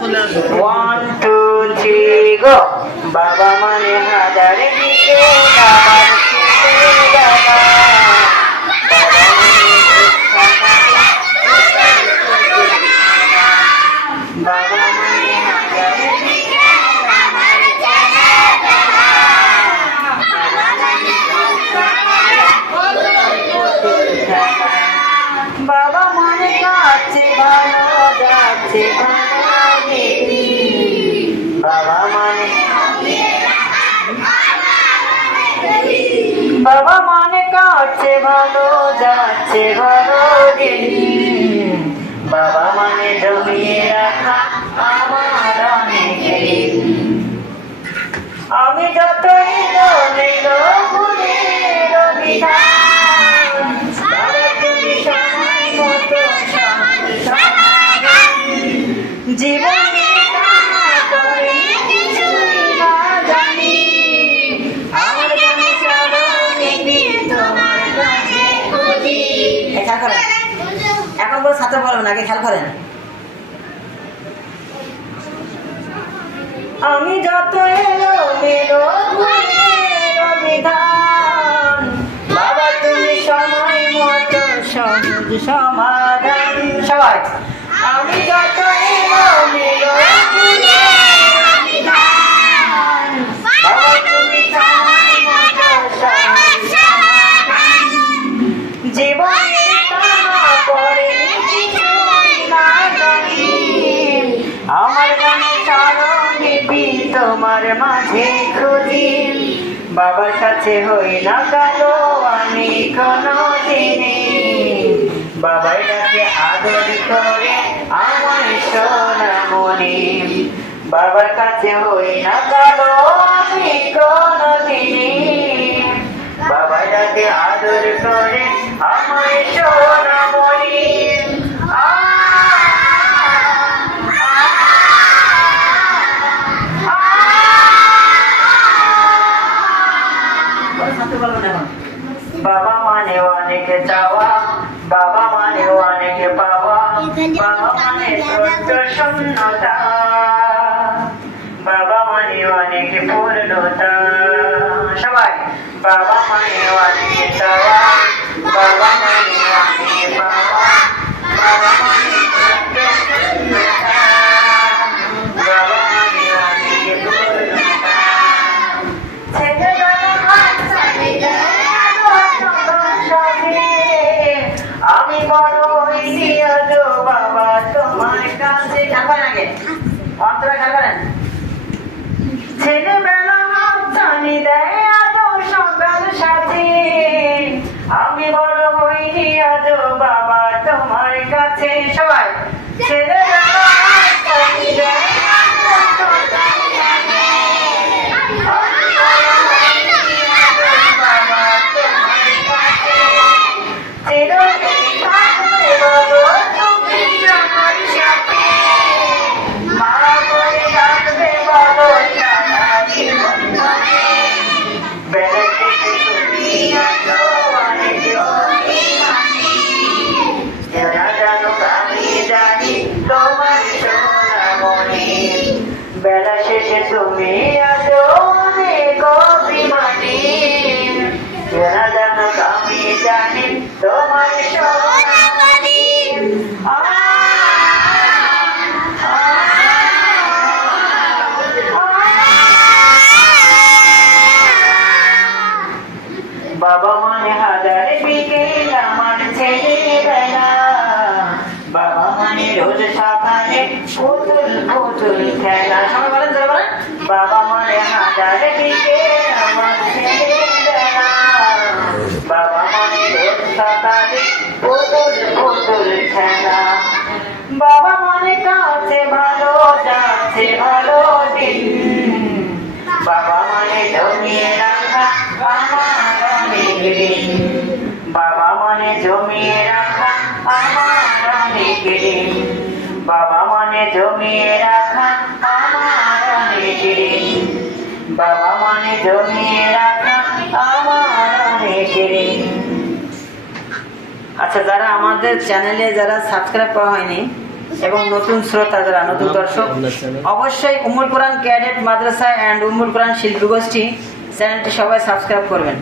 One two three go বাবা মানে হাজার দিকে আমার ছেলে বাবা বাবা মানে বাবা মানে হাজার দিকে আমার ছেলে বাবা। বাবা মনে কাছে ভালো যাচ্ছে কাছে ভালো যাচ্ছে ভালো বাবা মানে জমিয়ে রাখা আমার অনেক আমি সমাধান। জীবনে করেন। এখন বলে ছাত্র বলবেন আগে খেয়াল করেন। আমি যত সমাধান। সবাই, আমি যত এলো, মেলো ভুলের বিধান বাবা তুমি সময় মতো সহজ সমাধান জীবনে টানা পড়ে কিছুই না জানি আমার স্মরণিপি তোমার মাঝে খুঁজি বাবার কাছে হই না কালো, আমি কোনো দিনে বাবার কাছে আদর করে আমার সোনা বাবার কাছে হই না কালো, আমি কোনো অনেক চাওয়া বাবা মানে অনেক পাওয়া বাবা মানে ছোট্ট শূন্যতা বাবা মানে অনেক পূর্ণতা সবাই বাবা মানে অনেক চাওয়া বাবা মানে অনেক পাওয়া বাবা মানে ছোট্ট সবাই। ছেলেবেলা যাচ্ছে ভালো দিন। বাবা মানে জমিয়ে রাখা আমার বাবা মানে জমিয়ে রাখা আমার বাবা মানে জমিয়ে রাখা আমার বাবা মানে জমিয়ে রাখা আমার অনেক আচ্ছা যারা আমাদের চ্যানেলে যারা সাবস্ক্রাইব করা হয়নি এবং নতুন শ্রোতাদের আনন্দ দর্শক অবশ্যই উমুল কোরআন ক্যাডেট মাদ্রাসা অ্যান্ড উমুল কোরআন শিল্পী গোষ্ঠী চ্যানেলটি সবাই সাবস্ক্রাইব করবেন।